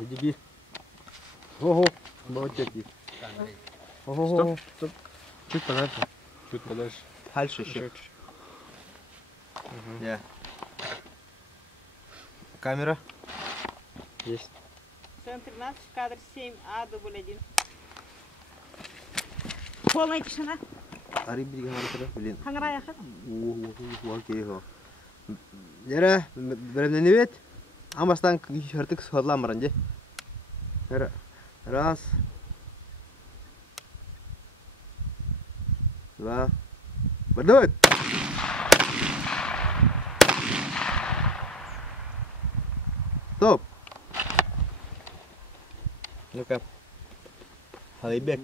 Иди. Ого, молодец. Ого, Стоп. Чуть подальше. Чуть подальше. дальше еще. Я. Камера. Есть. Сцена 13, кадр 7А, дубль 1. Полная тишина. Ари бери камера, блин. Хангра яхат. Окей, хо. Яра, берем не вет. Амастан хартык сходлам ранде. Яра. Раз. Два. Бардовать. Стоп. Ну-ка. Халибек.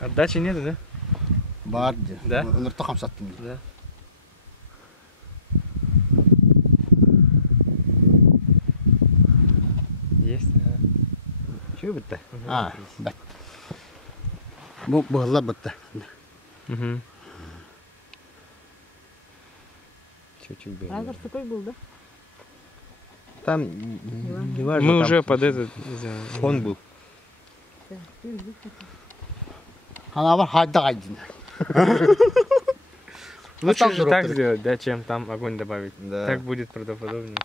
Отдачи нету, да? Бар. Да? Нұрты қамсаттым. Да. Есть. Чего это? Бәт. Бұғылар бұтты. Угу. Чуть-чуть было. Разор такой был, да? Там не важно. Мы там уже под этот... фон был. Ана бар хайда қайдын. Лучше там же дурак так ты. сделать, да, чем там огонь добавить. Да. Так будет правдоподобнее.